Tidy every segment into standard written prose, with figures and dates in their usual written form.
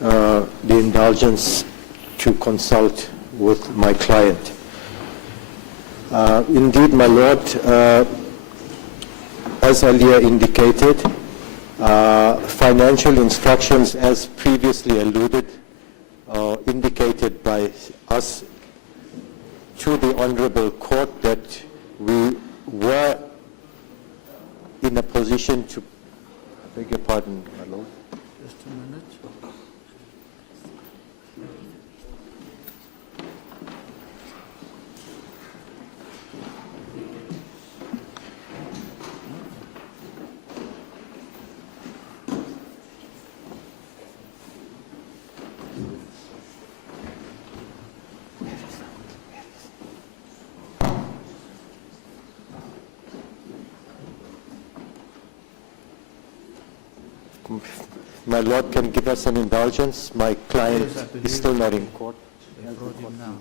the indulgence to consult with my client. Indeed, my Lord, as earlier indicated, financial instructions as previously alluded indicated by us to the Honorable Court that we were in a position to, I beg your pardon, my Lord. Just a minute. My Lord can give us an indulgence. My client Yes, I believe is still not in court. They brought him now.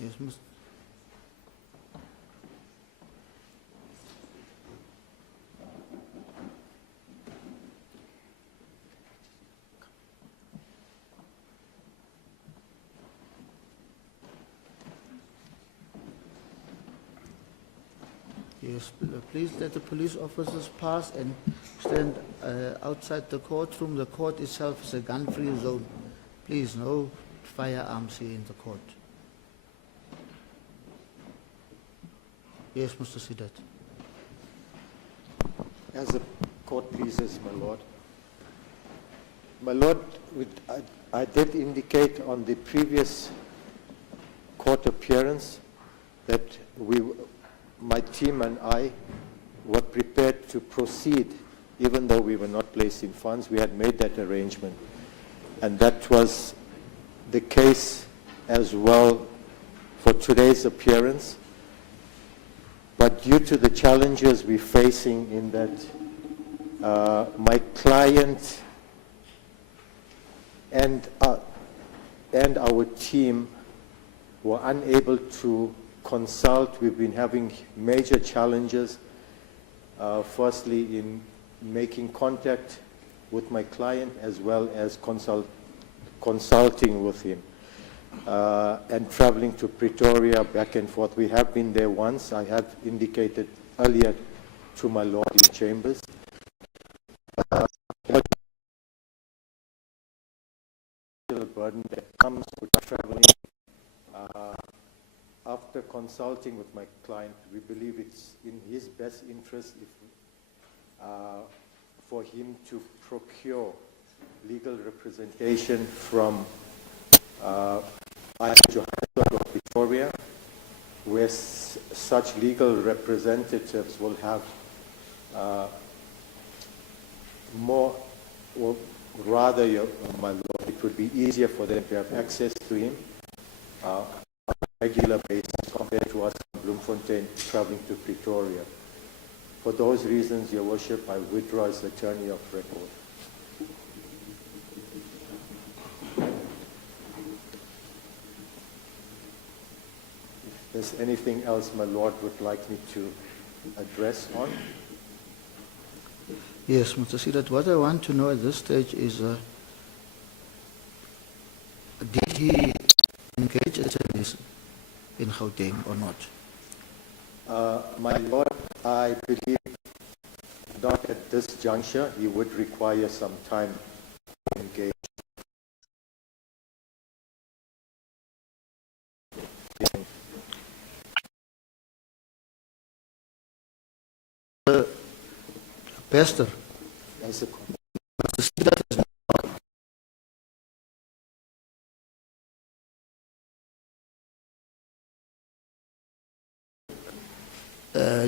Yes, Mr. Yes, please let the police officers pass and stand outside the courtroom. The court itself is a gun-free zone. Please, no firearms here in the court. Yes, Mr. Sidat. As the court pleases, my Lord. My Lord, I did indicate on the previous court appearance that my team and I were prepared to proceed even though we were not placing funds. We had made that arrangement. And that was the case as well for today's appearance. But due to the challenges we're facing in that my client and our team were unable to consult. We've been having major challenges, firstly in making contact with my client as well as consulting with him. And traveling to Pretoria back and forth. We have been there once. I have indicated earlier to my Lord in chambers. The burden that comes with traveling. After consulting with my client, we believe it's in his best interest for him to procure legal representation from Johannesburg or Pretoria, where such legal representatives will have more, or rather, my Lord, it would be easier for them to have access to him on a regular basis compared to us in Bloemfontein traveling to Pretoria. For those reasons, Your Worship, I withdraw as attorney of record. If there's anything else my Lord would like me to address on? Yes, Mr. Sidat, what I want to know at this stage is, did he engage as a Mason in Gauteng or not? My Lord, I believe not at this juncture. He would require some time to engage. Bester. As a Mr. Sidat is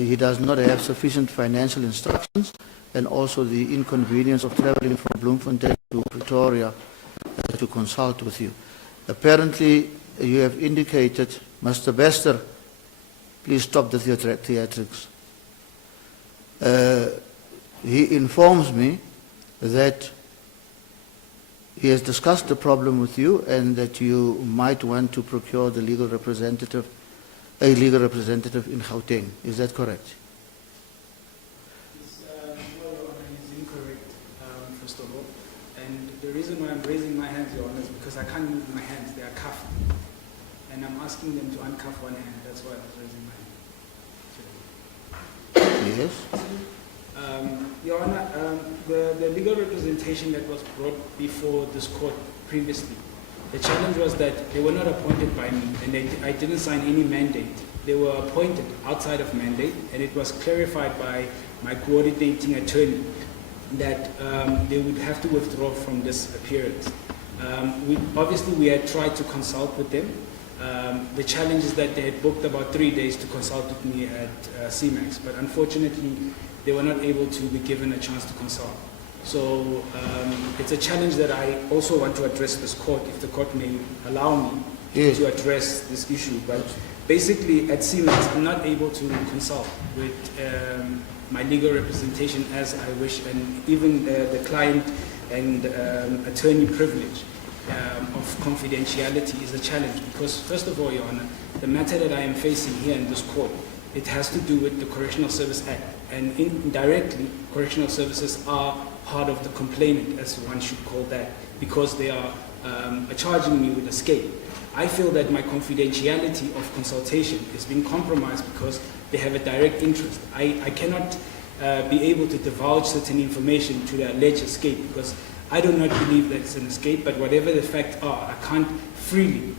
he does not have sufficient financial instructions, and also the inconvenience of traveling from Bloemfontein to Pretoria to consult with you. Apparently, you have indicated, Mr. Bester, Please stop the theatrics. He informs me that he has discussed the problem with you and that you might want to procure the legal representative, a legal representative in Gauteng. Is that correct? Well, Your Honor, is incorrect, first of all. And the reason why I'm raising my hands, Your Honor, is because I can't move my hands. They are cuffed. And I'm asking them to uncuff one hand. That's why I was raising my hand. Yes. Your Honor, the legal representation that was brought before this court previously, the challenge was that they were not appointed by me and I didn't sign any mandate. They were appointed outside of mandate, and it was clarified by my coordinating attorney that they would have to withdraw from this appearance. Obviously, we had tried to consult with them. The challenge is that they had booked about 3 days to consult with me at CMAX, but unfortunately, they were not able to be given a chance to consult. So it's a challenge that I also want to address this court, if the court may allow me to address this issue. But basically, at CMAX, I'm not able to consult with my legal representation as I wish, and even the client and attorney privilege of confidentiality is a challenge, because first of all, Your Honor, the matter that I am facing here in this court, it has to do with the Correctional Service Act, and indirectly, correctional services are part of the complainant, as one should call that, because they are charging me with escape. I feel that my confidentiality of consultation is being compromised because they have a direct interest. I cannot be able to divulge certain information to the alleged escape, because I do not believe that it's an escape, but whatever the facts are, I can't freely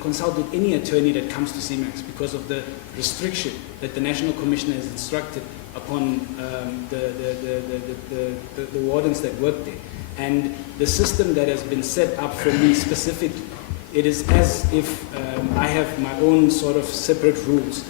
consult with any attorney that comes to CMAX because of the restriction that the National Commissioner has instructed upon the wardens that work there. And the system that has been set up for me specifically, it is as if I have my own sort of separate rules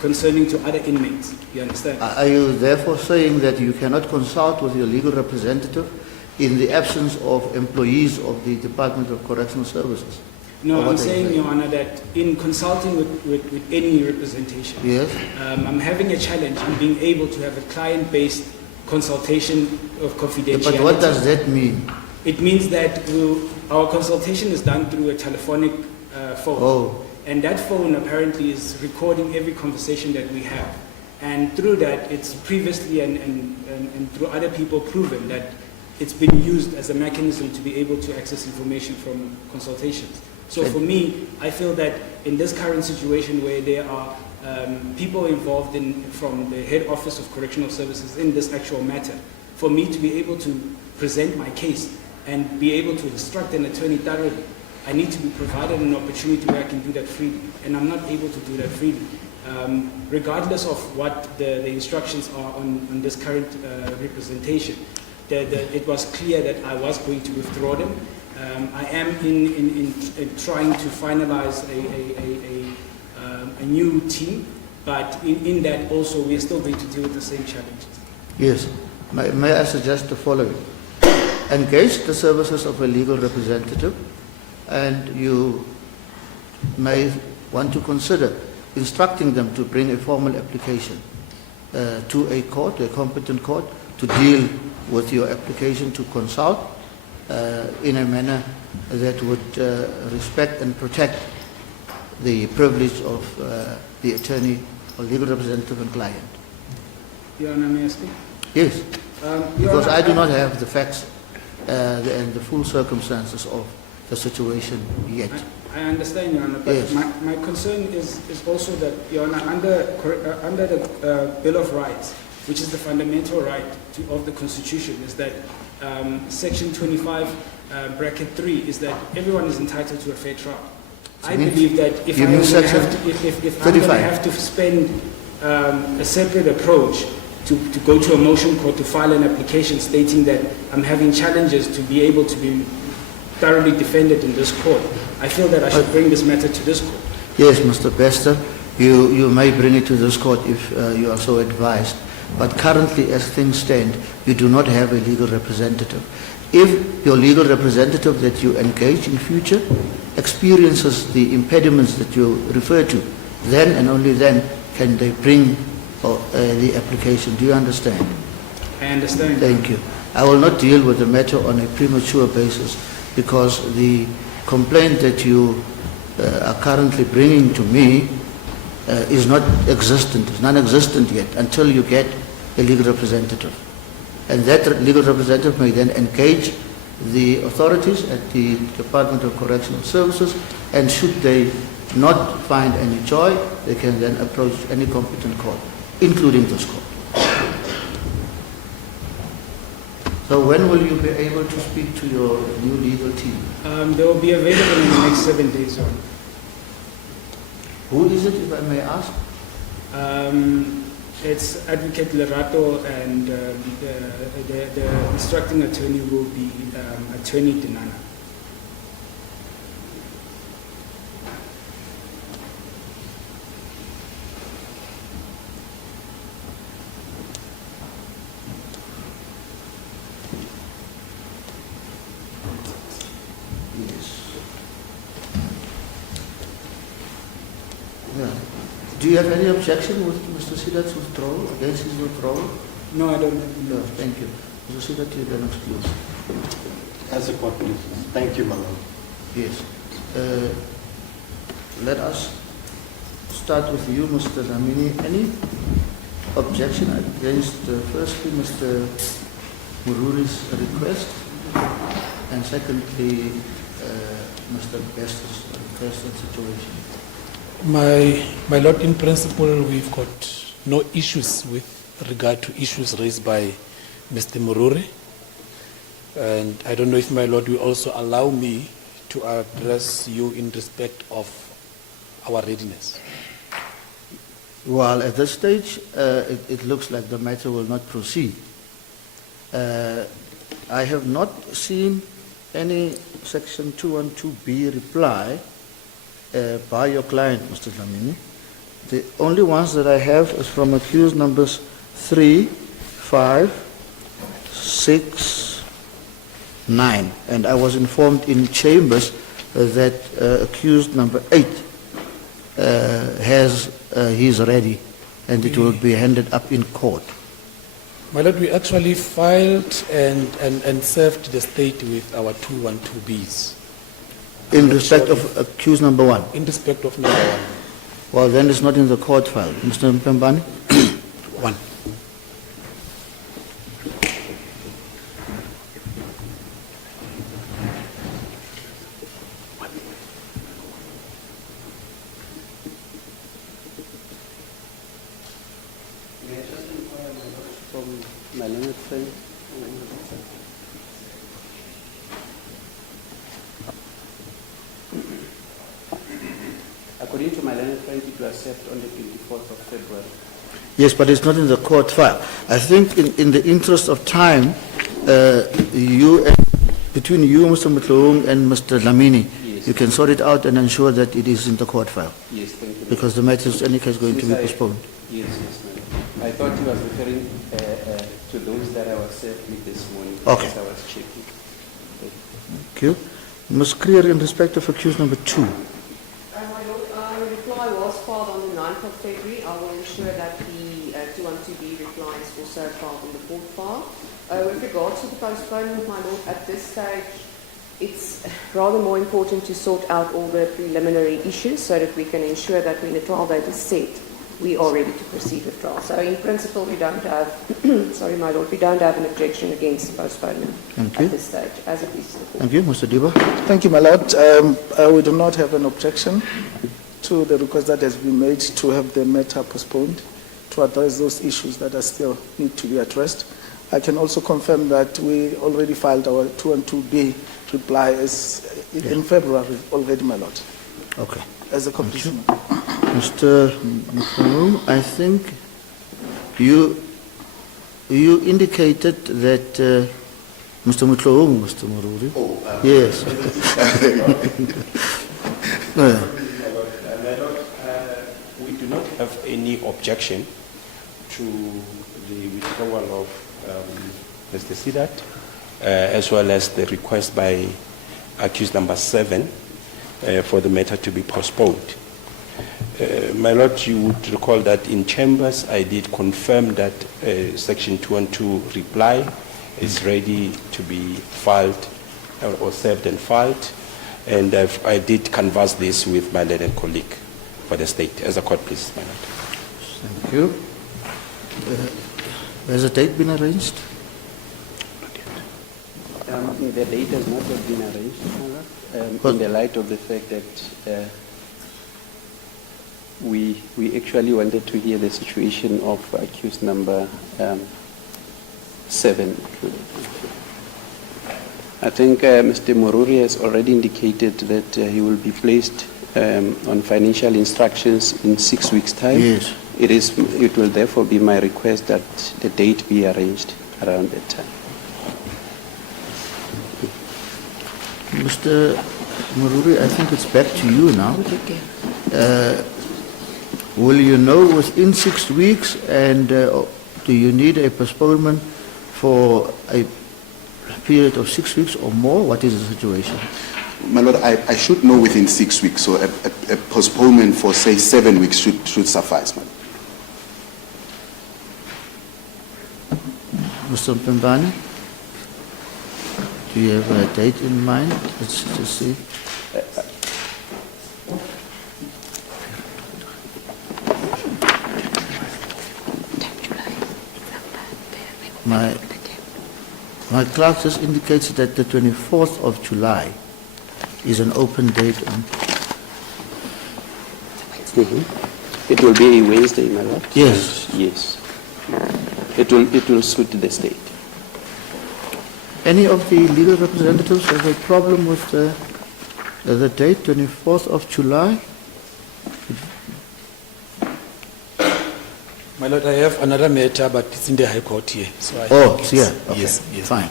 concerning to other inmates. You understand? Are you therefore saying that you cannot consult with your legal representative in the absence of employees of the Department of Correctional Services? No, I'm saying, Your Honor, that in consulting with any representation, yes, I'm having a challenge in being able to have a client-based consultation of confidentiality. But what does that mean? It means that our consultation is done through a telephonic phone. Oh. And that phone apparently is recording every conversation that we have. And through that, it's previously and through other people proven that it's been used as a mechanism to be able to access information from consultations. So for me, I feel that in this current situation where there are people involved from the head office of correctional services in this actual matter, for me to be able to present my case and be able to instruct an attorney thoroughly, I need to be provided an opportunity where I can do that freely, and I'm not able to do that freely. Regardless of what the instructions are on this current representation, it was clear that I was going to withdraw them. I am in trying to finalize a new team, but in that also we are still going to deal with the same challenges. Yes. May I suggest the following? Engage the services of a legal representative, and you may want to consider instructing them to bring a formal application to a court, a competent court, to deal with your application to consult in a manner that would respect and protect the privilege of the attorney or legal representative and client. Your Honor, may I speak? Yes, because Honor, I do not have the facts and the full circumstances of the situation yet. I understand, Your Honor, but yes, my concern is also that, Your Honor, under the Bill of Rights, which is the fundamental right of the Constitution, is that Section 25, bracket 3, is that everyone is entitled to a fair trial. So I believe that if I'm going to have to spend a separate approach to go to a motion court to file an application stating that I'm having challenges to be able to be thoroughly defended in this court, I feel that I should bring this matter to this court. Yes, Mr. Bester, you may bring it to this court if you are so advised. But currently, as things stand, you do not have a legal representative. If your legal representative that you engage in future experiences the impediments that you refer to, then and only then can they bring the application. Do you understand? I understand. Thank you. I will not deal with the matter on a premature basis because the complaint that you are currently bringing to me is not existent, is non-existent yet until you get a legal representative. And that legal representative may then engage the authorities at the Department of Correctional Services, and should they not find any joy, they can then approach any competent court, including this court. So when will you be able to speak to your new legal team? They will be available in the next 7 days, Your Honor. Who is it, if I may ask? It's Advocate Lerato, and the instructing attorney will be Attorney Dinana. Yeah. Do you have any objection with Mr. Sidat's withdrawal, against his withdrawal? No, I don't. No, thank you. Mr. Sidat, you can excuse. As a court pleases. Thank you, my lord. Yes. Let us start with you, Mr. Lamini. Any objection against, firstly, Mr. Mururi's request, and secondly, Mr. Bester's request and situation? My Lord, in principle, we've got no issues with regard to issues raised by Mr. Mururi. And I don't know if my Lord will also allow me to address you in respect of our readiness. Well, at this stage, it looks like the matter will not proceed. I have not seen any Section 212B reply by your client, Mr. Dlamini. The only ones that I have is from accused numbers 3, 5, 6, 9. And I was informed in chambers that accused number 8 he's ready, and it will be handed up in court. My Lord, we actually filed and served the state with our 212Bs. In respect of accused number 1? In respect of number 1. Well, then it's not in the court file. Mr. Mpembani? 1. My learned friend. According to my learned friend, it was served on the 24th of February. Yes, but it's not in the court file. I think in the interest of time, between you, Mr. Mutloung, and Mr. Lamini, yes, you can sort it out and ensure that it is in the court file. Yes, thank you. Because the matter is in any case going to be postponed. Yes, ma'am. I thought he was referring to those that I was served with this morning. Okay. As I was checking. Thank you. Ms. Creer, in respect of accused number 2. My Lord, reply was filed on the 9th of February. I will ensure that the 212B reply is also filed in the court file. With regards to the postponement, my Lord, at this stage, it's rather more important to sort out all the preliminary issues so that we can ensure that when the trial date is set, we are ready to proceed with trial. So in principle, we don't have, sorry, my Lord, we don't have an objection against the postponement at this stage, as it is the court. Thank you. Mr. Diba? Thank you, my Lord. We do not have an objection to the request that has been made to have the matter postponed to address those issues that are still need to be addressed. I can also confirm that we already filed our 212B reply in February already, my Lord. Okay. As a completion. Mr. Mutloung, I think you indicated that Mr. Mutloung, Mr. Mururi. Yes. We do not have any objection to the withdrawal of Mr. Sidat, as well as the request by accused number 7 for the matter to be postponed. My Lord, you would recall that in chambers I did confirm that Section 212 reply is ready to be filed or served and filed, and I did canvass this with my learned colleague for the state. As a court, please, my Lord. Thank you. Has a date been arranged? The date has not yet been arranged, my Lord, in the light of the fact that we actually wanted to hear the situation of accused number 7. I think Mr. Mururi has already indicated that he will be placed on financial instructions in 6 weeks' time. Yes. It will therefore be my request that the date be arranged around that time. Mr. Mururi, I think it's back to you now. Will you know within 6 weeks, and do you need a postponement for a period of 6 weeks or more? What is the situation? My Lord, I should know within 6 weeks, so a postponement for, say, 7 weeks should suffice, my Lord. Mr. Mpembane, do you have a date in mind? Let's just see. My clerk just indicates that the 24th of July is an open date. It will be a Wednesday, my Lord? Yes. Yes. It will suit the state. Any of the legal representatives have a problem with the date, 24th of July? My Lord, I have another matter, but it's in the High Court here. So I Oh, think it's here. Okay. Yes, yes. Fine.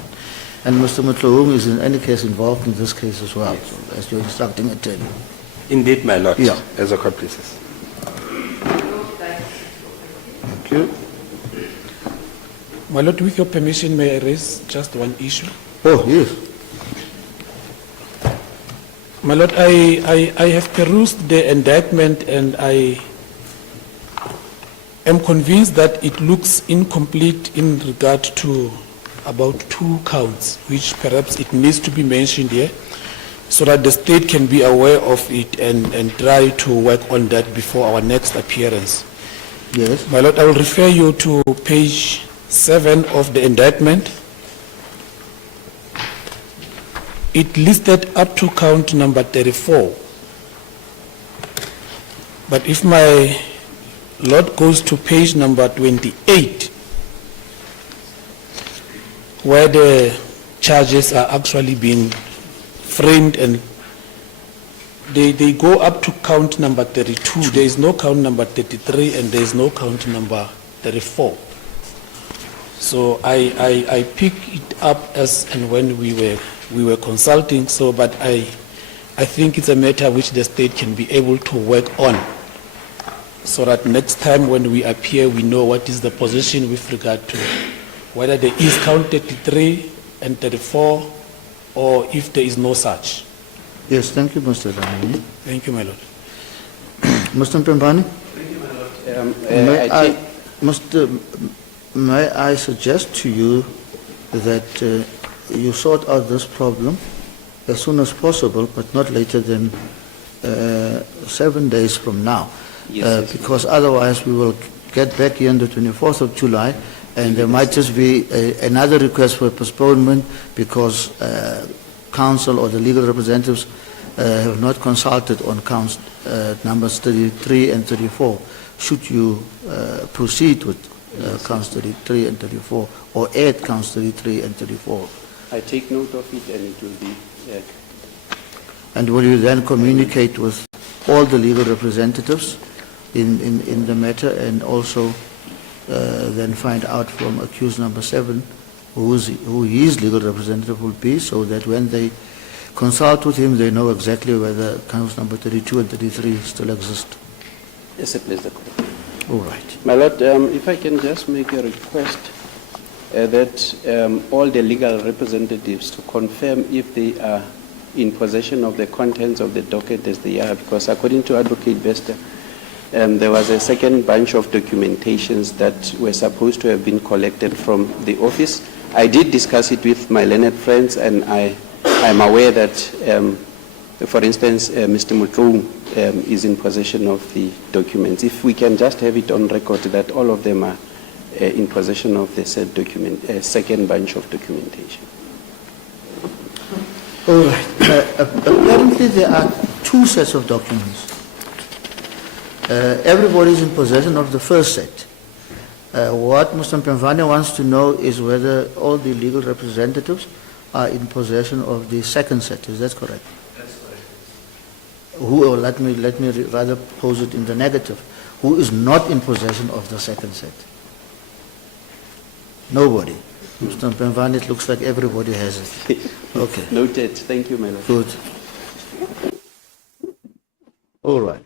And Mr. Mutlohung is in any case involved in this case as well, so as your instructing attorney. Indeed, my Lord. Yeah. As a court, please. Thank you. My Lord, with your permission, may I raise just one issue? Oh, yes. My Lord, I have perused the indictment and I am convinced that it looks incomplete in regard to about 2 counts, which perhaps it needs to be mentioned here so that the state can be aware of it and try to work on that before our next appearance. Yes. My Lord, I will refer you to page 7 of the indictment. It listed up to count number 34. But if my Lord goes to page number 28, where the charges are actually being framed and they go up to count number 32. There is no count number 33 and there is no count number 34. So I pick it up as and when we were consulting, so but I think it's a matter which the state can be able to work on so that next time when we appear we know what is the position with regard to whether there is count 33 and 34 or if there is no such. Yes, thank you, Mr. Dani. Thank you, my Lord. Mr. Mpembane? Thank you, my Lord. May I suggest to you that you sort out this problem as soon as possible, but not later than 7 days from now. Yes, because otherwise we will get back here on the 24th of July and there might just be another request for postponement because counsel or the legal representatives have not consulted on counts numbers 33 and 34. Should you proceed with counts 33 and 34 or add counts 33 and 34? I take note of it and it will be... And will you then communicate with all the legal representatives in the matter and also then find out from accused number 7 who his legal representative will be, so that when they consult with him they know exactly whether counts number 32 and 33 still exist? Yes, sir, please. All right. My Lord, if I can just make a request that all the legal representatives to confirm if they are in possession of the contents of the docket as they are, because according to Advocate Bester, there was a second bunch of documentations that were supposed to have been collected from the office. I did discuss it with my learned friends, and I'm aware that, for instance, Mr. Mutlou is in possession of the documents. If we can just have it on record that all of them are in possession of the said second bunch of documentation. All right. Apparently there are two sets of documents. Everybody is in possession of the first set. What Mr. Mpemvane wants to know is whether all the legal representatives are in possession of the second set. Is that correct? That's correct. Or let me rather pose it in the negative. Who is not in possession of the second set? Nobody. Mr. Mpemvane, it looks like everybody has it. Okay. Noted. Thank you, my lord. Good. All right.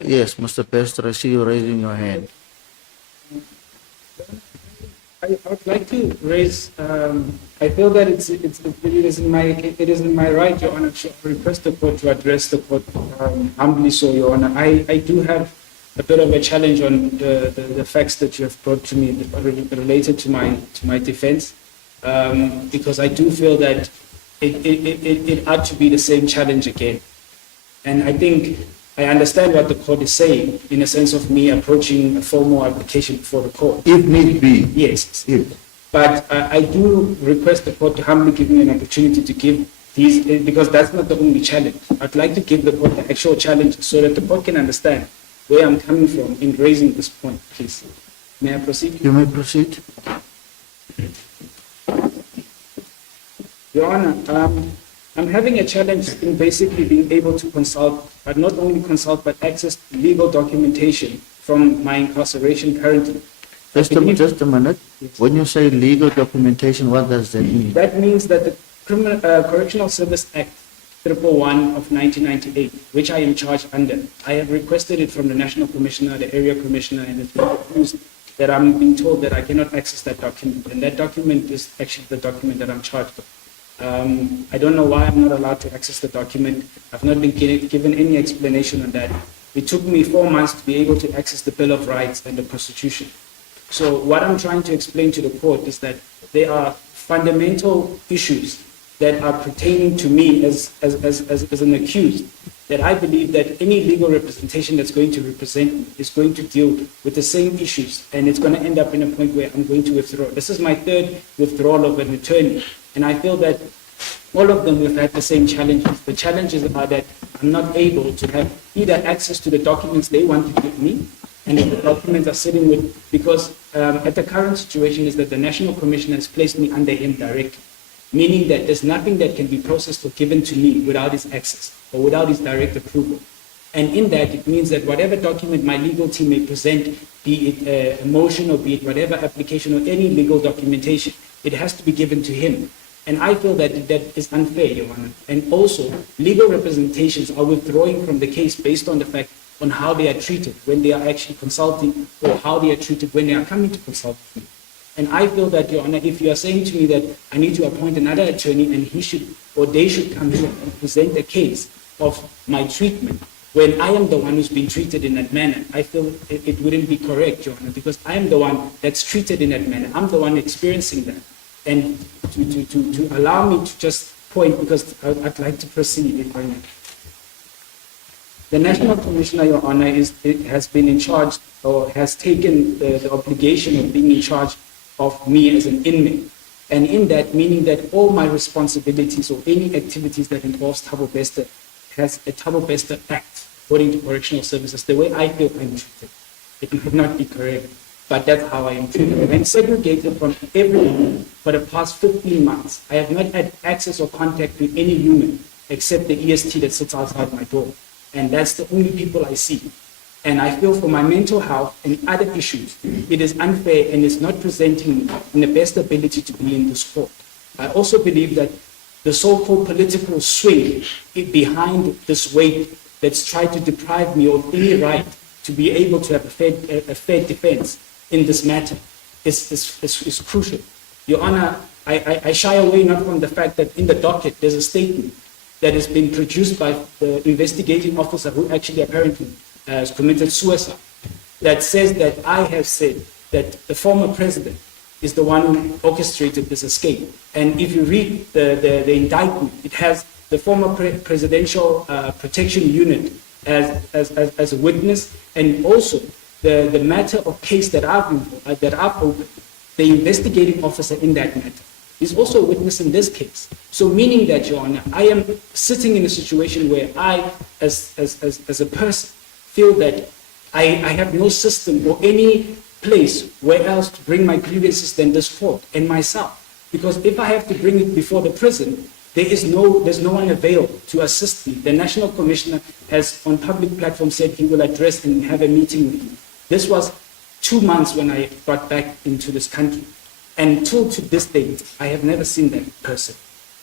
Yes, Mr. Bester, I see you raising your hand. I would like to raise. I feel that it is in my right, Your Honor, to request the court to address the court humbly. So, Your Honor, I do have a bit of a challenge on the facts that you have brought to me related to my defense, because I do feel that it ought to be the same challenge again, and I think I understand what the court is saying in a sense of me approaching a formal application before the court. If need be. Yes. If. But I do request the court to humbly give me an opportunity to give these, because that's not the only challenge. I'd like to give the court the actual challenge so that the court can understand where I'm coming from in raising this point, please. May I proceed? You may proceed. Your Honor, I'm having a challenge in basically being able to consult, but not only consult, but access legal documentation from my incarceration currently. Just a minute. Yes. When you say legal documentation, what does that mean? That means that the Correctional Service Act 111 of 1998, which I am charged under, I have requested it from the National Commissioner, the Area Commissioner, and it's been refused that I'm being told that I cannot access that document. And that document is actually the document that I'm charged with. I don't know why I'm not allowed to access the document. I've not been given any explanation on that. It took me 4 months to be able to access the Bill of Rights and the Constitution. So what I'm trying to explain to the court is that there are fundamental issues that are pertaining to me as an accused, that I believe that any legal representation that's going to represent me is going to deal with the same issues, and it's going to end up in a point where I'm going to withdraw. This is my third withdrawal of an attorney, and I feel that all of them have had the same challenges. The challenges are that I'm not able to have either access to the documents they want to give me, and if the documents are sitting with, because at the current situation is that the National Commissioner has placed me under him directly, meaning that there's nothing that can be processed or given to me without his access or without his direct approval. And in that, it means that whatever document my legal team may present, be it a motion or be it whatever application or any legal documentation, it has to be given to him. And I feel that that is unfair, Your Honor. And also, legal representations are withdrawing from the case based on the fact on how they are treated when they are actually consulting, or how they are treated when they are coming to consult with me. And I feel that, Your Honor, if you are saying to me that I need to appoint another attorney and he should, or they should come here and present a case of my treatment, when I am the one who's been treated in that manner, I feel it wouldn't be correct, Your Honor, because I am the one that's treated in that manner. I'm the one experiencing that. And to allow me to just point, because I'd like to proceed, if I may. The National Commissioner, Your Honor, has been in charge, or has taken the obligation of being in charge of me as an inmate. And in that, meaning that all my responsibilities or any activities that involves Thabo Bester has a Thabo Bester Act, according to Correctional Services, the way I feel I'm treated. It might not be correct, but that's how I am treated. I'm segregated from everyone for the past 15 months. I have not had access or contact with any human except the EST that sits outside my door. And that's the only people I see. And I feel for my mental health and other issues, it is unfair and is not presenting me in the best ability to be in this court. I also believe that the so-called political swing behind this weight that's tried to deprive me of any right to be able to have a fair defense in this matter is crucial. Your Honor, I shy away not from the fact that in the docket there's a statement that has been produced by the investigating officer who actually apparently has committed suicide, that says that I have said that the former president is the one who orchestrated this escape. And if you read the indictment, it has the former presidential protection unit as a witness, and also the matter of case that I've opened, the investigating officer in that matter is also a witness in this case. So meaning that, Your Honor, I am sitting in a situation where I, as a person, feel that I have no system or any place where else to bring my grievances than this court and myself. Because if I have to bring it before the prison, there's no one available to assist me. The National Commissioner has on public platform said he will address and have a meeting with me. This was 2 months when I got back into this country. And till to this date, I have never seen that person.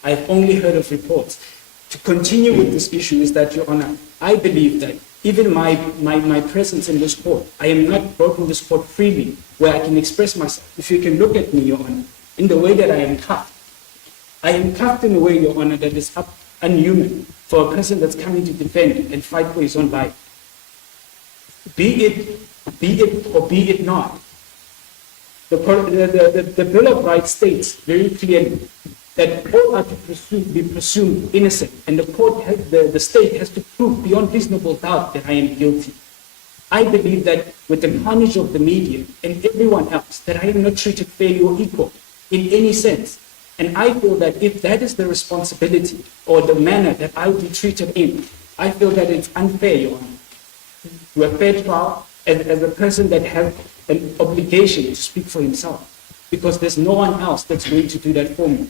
I've only heard of reports. To continue with this issue is that, Your Honor, I believe that even my presence in this court, I am not brought in this court freely, where I can express myself. If you can look at me, Your Honor, in the way that I am cuffed in a way, Your Honor, that is unhuman for a person that's coming to defend and fight for his own life. Be it or be it not. The Bill of Rights states very clearly that all are to be presumed innocent, and the state has to prove beyond reasonable doubt that I am guilty. I believe that with the carnage of the media and everyone else, that I am not treated fairly or equal in any sense. And I feel that if that is the responsibility or the manner that I will be treated in, I feel that it's unfair, Your Honor. To a fair trial, as a person that has an obligation to speak for himself, because there's no one else that's going to do that for me.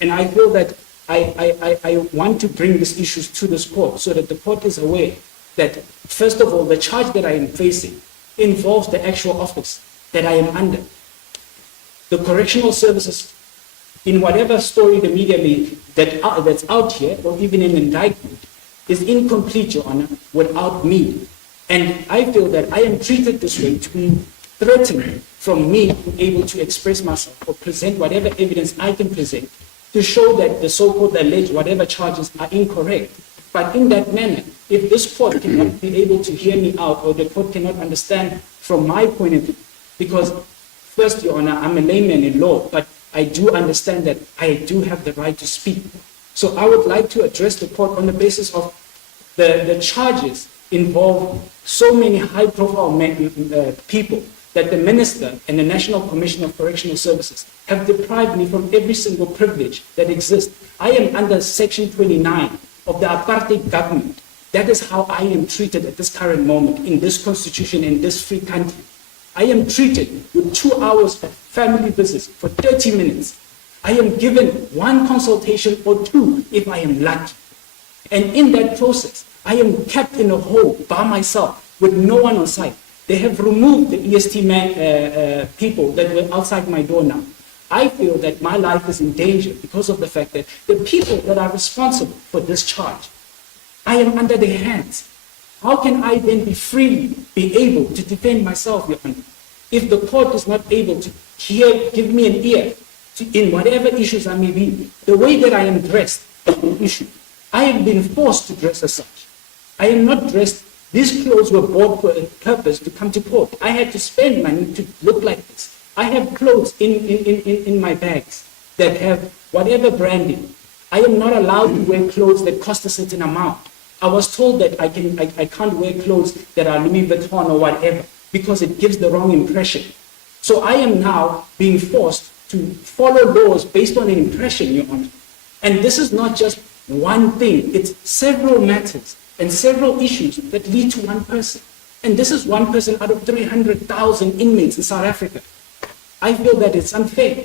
And I feel that I want to bring these issues to this court so that the court is aware that, first of all, the charge that I am facing involves the actual office that I am under. The correctional services, in whatever story the media made that's out here, or even in indictment, is incomplete, Your Honor, without me. And I feel that I am treated this way to be threatened from me being able to express myself or present whatever evidence I can present to show that the so-called alleged whatever charges are incorrect. But in that manner, if this court cannot be able to hear me out, or the court cannot understand from my point of view, because first, Your Honor, I'm a layman in law, but I do understand that I do have the right to speak. So I would like to address the court on the basis of the charges involve so many high-profile people that the Minister and the National Commission of Correctional Services have deprived me from every single privilege that exists. I am under Section 29 of the apartheid government. That is how I am treated at this current moment in this constitution, in this free country. I am treated with 2 hours of family visits for 30 minutes. I am given 1 consultation or 2 if I am lucky. And in that process, I am kept in a hole by myself with no one on site. They have removed the EST people that were outside my door now. I feel that my life is in danger because of the fact that the people that are responsible for this charge, I am under their hands. How can I then be able to defend myself, Your Honor, if the court is not able to give me an ear in whatever issues I may be? The way that I am dressed is an issue. I have been forced to dress as such. I am not dressed. These clothes were bought for a purpose to come to court. I had to spend money to look like this. I have clothes in my bags that have whatever branding. I am not allowed to wear clothes that cost a certain amount. I was told that I can't wear clothes that are Louis Vuitton or whatever because it gives the wrong impression. So I am now being forced to follow laws based on an impression, Your Honor. And this is not just one thing. It's several matters and several issues that lead to one person. And this is one person out of 300,000 inmates in South Africa. I feel that it's unfair.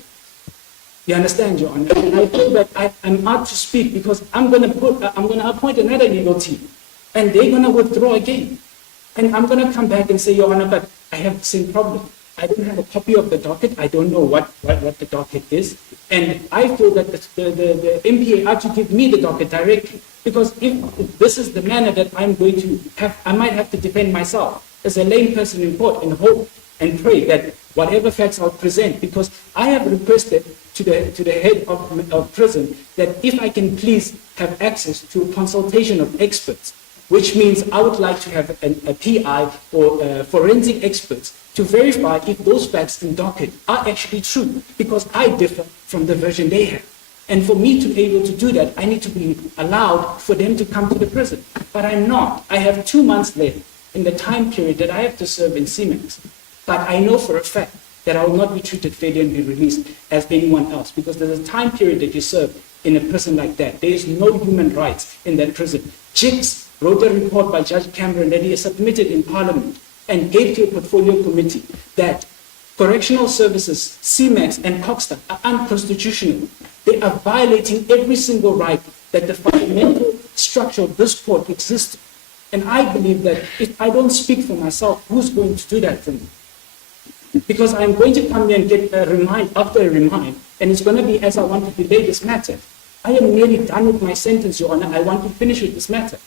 You understand, Your Honor? And I feel that I'm out to speak because I'm going to appoint another legal team, and they're going to withdraw again. And I'm going to come back and say, Your Honor, but I have the same problem. I don't have a copy of the docket. I don't know what the docket is. And I feel that the MPA are to give me the docket directly. Because if this is the manner that I'm going to have, I might have to defend myself as a lame person in court and hope and pray that whatever facts I'll present, because I have requested to the head of prison that if I can please have access to a consultation of experts which means I would like to have a PI or forensic experts to verify if those facts in docket are actually true, because I differ from the version they have. And for me to be able to do that, I need to be allowed for them to come to the prison. But I'm not. I have 2 months left in the time period that I have to serve in CMEX. But I know for a fact that I will not be treated fairly and be released as anyone else, because there's a time period that you serve in a prison like that. There is no human rights in that prison. Jix wrote a report by Judge Cameron that he has submitted in Parliament and gave to a portfolio committee that correctional services, CMEX and Coxstar are unconstitutional. They are violating every single right that the fundamental structure of this court exists. And I believe that if I don't speak for myself, who's going to do that for me? Because I'm going to come here and get a remind after a remind, and it's going to be as I want to delay this matter. I am nearly done with my sentence, Your Honor. I want to finish with this matter.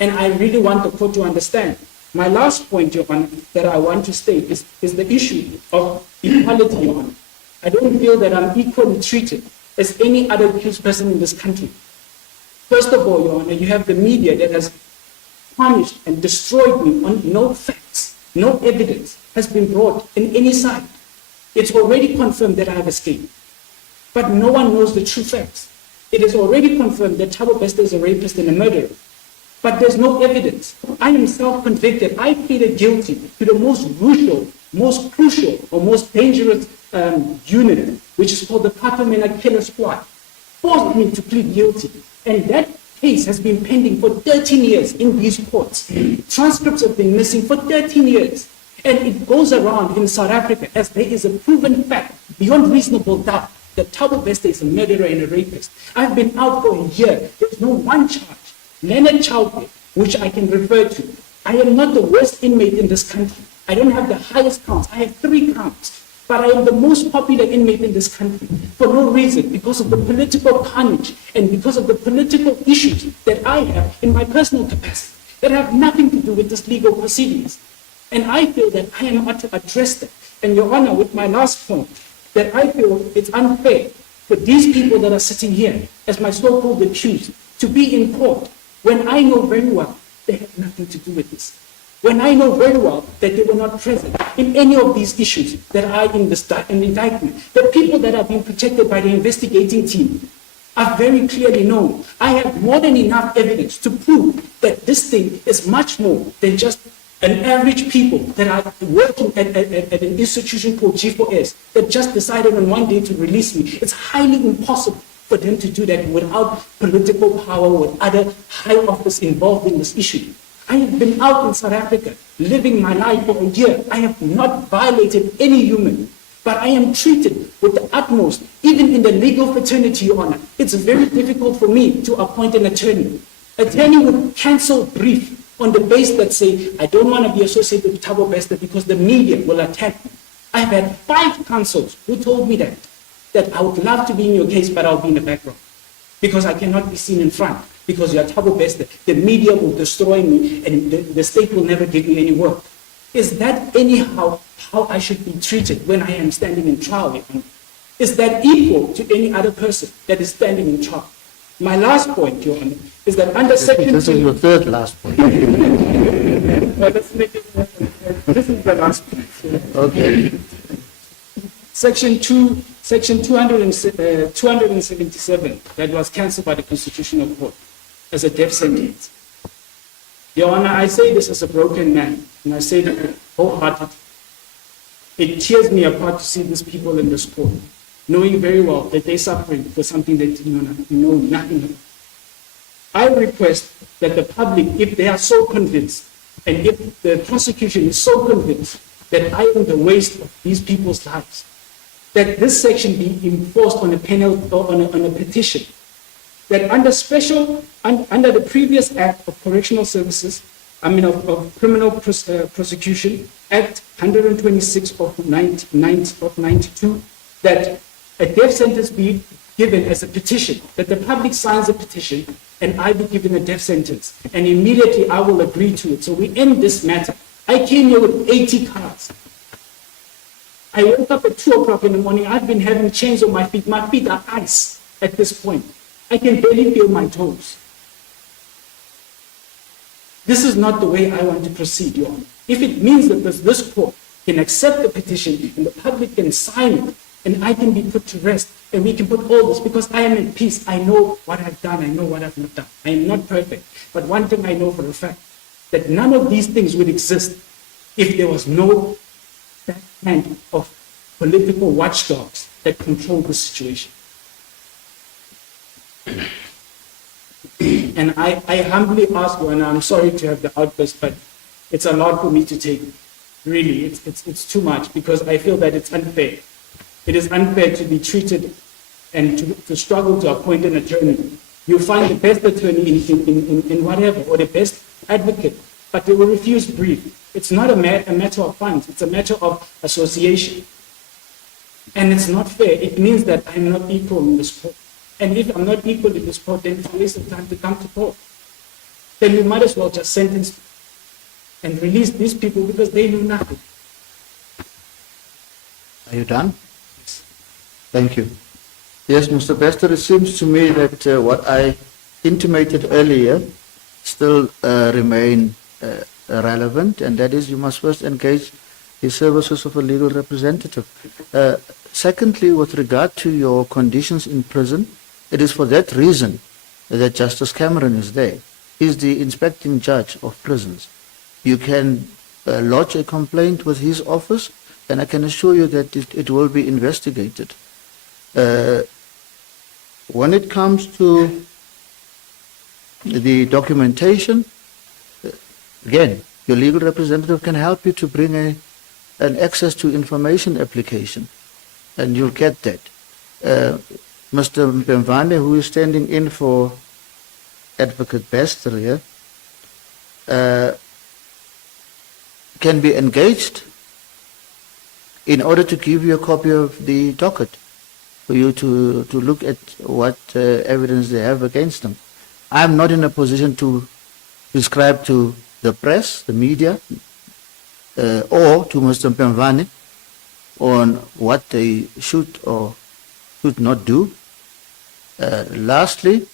And I really want the court to understand. My last point, Your Honor, that I want to state is the issue of equality, Your Honor. I don't feel that I'm equally treated as any other accused person in this country. First of all, Your Honor, you have the media that has punished and destroyed me on no facts, no evidence has been brought in any side. It's already confirmed that I have escaped. But no one knows the true facts. It is already confirmed that Thabo Bester is a rapist and a murderer. But there's no evidence. I am self-convicted. I pleaded guilty to the most crucial, or most dangerous unit, which is called the Postponement Killer Squad, forced me to plead guilty. And that case has been pending for 13 years in these courts. Transcripts have been missing for 13 years. And it goes around in South Africa as there is a proven fact, beyond reasonable doubt, that Thabo Bester is a murderer and a rapist. I've been out for a year. There's no one charge. Leonard Chauke, which I can refer to. I am not the worst inmate in this country. I don't have the highest counts. I have 3 counts. But I am the most popular inmate in this country for no reason, because of the political carnage and because of the political issues that I have in my personal capacity that have nothing to do with this legal proceedings. And I feel that I am not to address that. And Your Honor, with my last point, that I feel it's unfair for these people that are sitting here as my so-called accused to be in court when I know very well they have nothing to do with this. When I know very well that they were not present in any of these issues that are in this indictment. The people that have been protected by the investigating team are very clearly known. I have more than enough evidence to prove that this thing is much more than just an average people that are working at an institution called G4S that just decided on one day to release me. It's highly impossible for them to do that without political power or other high office involved in this issue. I have been out in South Africa, living my life for a year. I have not violated any human, but I am treated with the utmost, even in the legal fraternity, Your Honor. It's very difficult for me to appoint an attorney. Attorney would cancel brief on the base that say, I don't want to be associated with Thabo Bester because the media will attack me. I've had 5 counsels who told me that I would love to be in your case, but I'll be in the background because I cannot be seen in front. Because you are Thabo Bester, the media will destroy me and the state will never give me any work. Is that anyhow how I should be treated when I am standing in trial? Is that equal to any other person that is standing in trial? My last point, Your Honor, is that under Section 2... This is your third last point. Well, let's make it... This is the last point. Okay. Section 277, that was cancelled by the Constitutional Court as a death sentence. Your Honor, I say this as a broken man, and I say that wholeheartedly. It tears me apart to see these people in this court, knowing very well that they're suffering for something that you know nothing about. I request that the public, if they are so convinced, and if the prosecution is so convinced that I am the waste of these people's lives, that this section be enforced on a penalty or on a petition. That under the previous Act of Correctional Services, of Criminal Prosecution, Act 126 of 92, that a death sentence be given as a petition, that the public signs a petition and I be given a death sentence. And immediately I will agree to it. So we end this matter. I came here with 80 cards. I woke up at 2 o'clock in the morning. I've been having chains on my feet. My feet are ice at this point. I can barely feel my toes. This is not the way I want to proceed, Your Honor. If it means that this court can accept the petition and the public can sign it, and I can be put to rest, and we can put all this, because I am at peace. I know what I've done. I know what I've not done. I am not perfect. But one thing I know for a fact, that none of these things would exist if there was no that kind of political watchdogs that control the situation. And I humbly ask you, and I'm sorry to have the outburst, but it's a lot for me to take. Really, it's too much, because I feel that it's unfair. It is unfair to be treated and to struggle to appoint an attorney. You find the best attorney in whatever, or the best advocate, but they will refuse brief. It's not a matter of funds, it's a matter of association. And it's not fair. It means that I'm not equal in this court. And if I'm not equal in this court, then it's a waste of time to come to court. Then we might as well just sentence and release these people, because they know nothing. Are you done? Thank you. Yes, Mr. Bester, it seems to me that what I intimated earlier still remain relevant, and that is you must first engage the services of a legal representative. Secondly, with regard to your conditions in prison, it is for that reason that Justice Cameron is there. He's the inspecting judge of prisons. You can lodge a complaint with his office, and I can assure you that it will be investigated. When it comes to the documentation, again, your legal representative can help you to bring an access to information application, and you'll get that. Mr. Mpemvane, who is standing in for Advocate Bester here, can be engaged in order to give you a copy of the docket for you to look at what evidence they have against them. I'm not in a position to describe to the press, the media, or to Mr. Mpemvane on what they should or should not do. Lastly,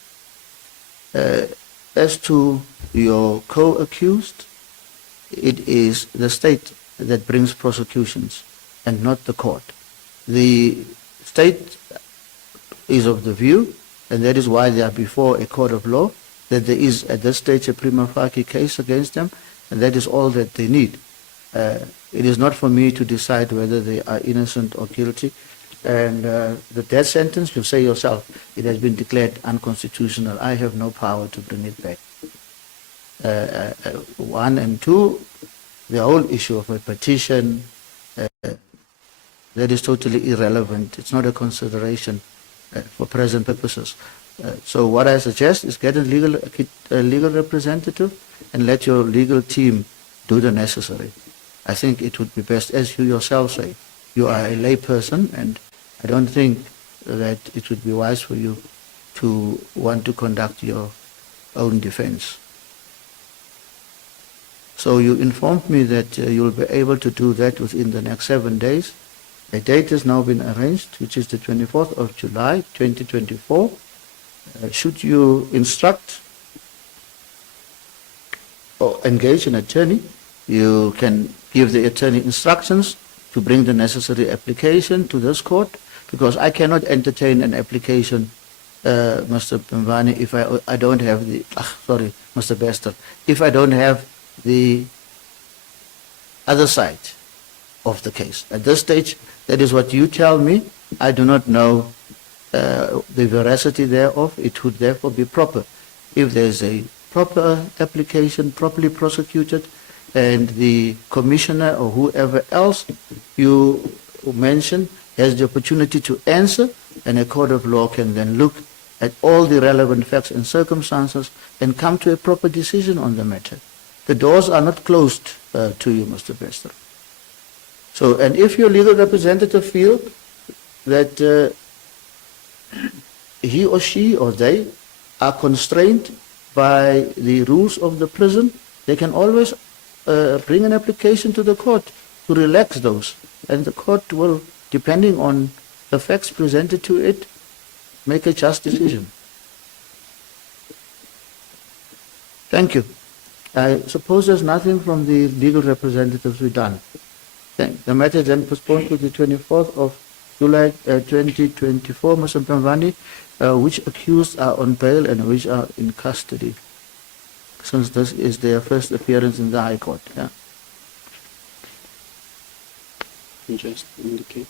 as to your co-accused, it is the state that brings prosecutions and not the court. The state is of the view, and that is why they are before a court of law, that there is at this stage a prima facie case against them, and that is all that they need. It is not for me to decide whether they are innocent or guilty. And the death sentence, you say yourself, it has been declared unconstitutional. I have no power to bring it back. One and two, the whole issue of a petition, that is totally irrelevant. It's not a consideration for present purposes. So what I suggest is get a legal representative and let your legal team do the necessary. I think it would be best, as you yourself say, you are a lay person, and I don't think that it would be wise for you to want to conduct your own defense. So you informed me that you'll be able to do that within the next 7 days. A date has now been arranged, which is the 24th of July, 2024. Should you instruct or engage an attorney, you can give the attorney instructions to bring the necessary application to this court, because I cannot entertain an application, Mr. Mpemvane, if I don't have the, sorry, Mr. Bester, if I don't have the other side of the case. At this stage, that is what you tell me. I do not know the veracity thereof. It would therefore be proper if there is a proper application, properly prosecuted, and the commissioner or whoever else you mention has the opportunity to answer, and a court of law can then look at all the relevant facts and circumstances and come to a proper decision on the matter. The doors are not closed to you, Mr. Bester. So, and if your legal representative feel that he or she or they are constrained by the rules of the prison, they can always bring an application to the court to relax those. And the court will, depending on the facts presented to it, make a just decision. Thank you. I suppose there's nothing from the legal representatives we've done. The matter is then postponed to the 24th of July 2024. Mr. Mpemvani, which accused are on bail and which are in custody? Since this is their first appearance in the High Court. Yeah. Just indicate.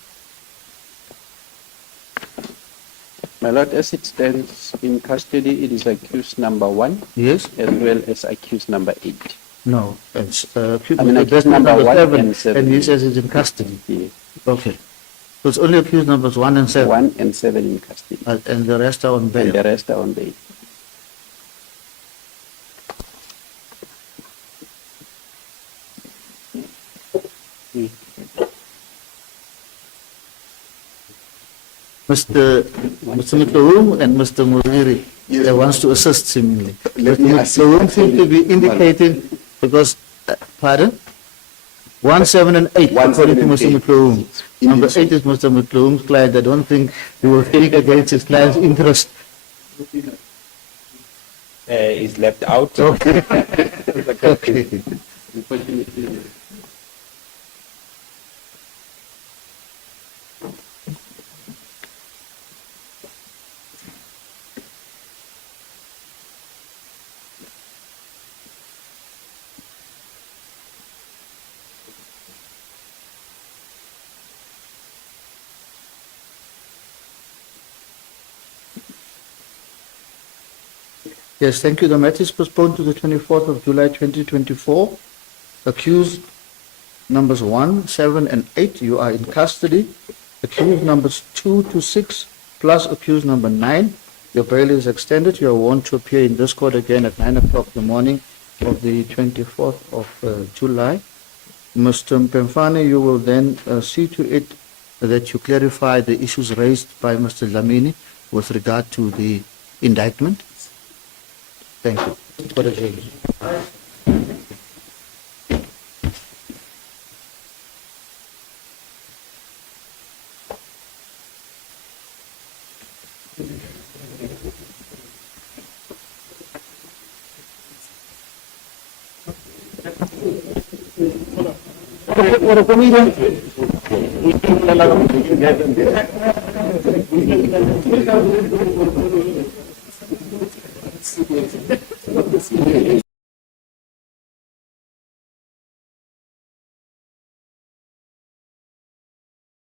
My Lord, as it stands in custody, it is accused number 1 Yes? as well as accused number 8. No. It's, accused number 1 and 7. And he says it's in custody. Yes. Okay. So it's only accused numbers 1 and 7. 1 and 7 in custody. And the rest are on bail. And the rest are on bail. Mr. Mutluum and Mr. Muriri, Yes. they wants to assist seemingly. Let Mr. me assist. Mutluum seems to be indicating, because, pardon? 1, 7 and 8, 1, according to 7 and Mr. 8. Mutluum. Indeed, Number sir. 8 is Mr. Mutluum's client. I don't think he will speak against his client's interest. Is left out. Okay. Okay. Yes, thank you. The matter is postponed to the 24th of July 2024. Accused numbers 1, 7, and 8, you are in custody. Accused numbers 2 to 6, plus accused number 9, your bail is extended. You are warned to appear in this court again at 9 o'clock in the morning of the 24th of July. Mr. Mpemvani, you will then see to it that you clarify the issues raised by Mr. Dlamini with regard to the indictment. Thank you. For the judge.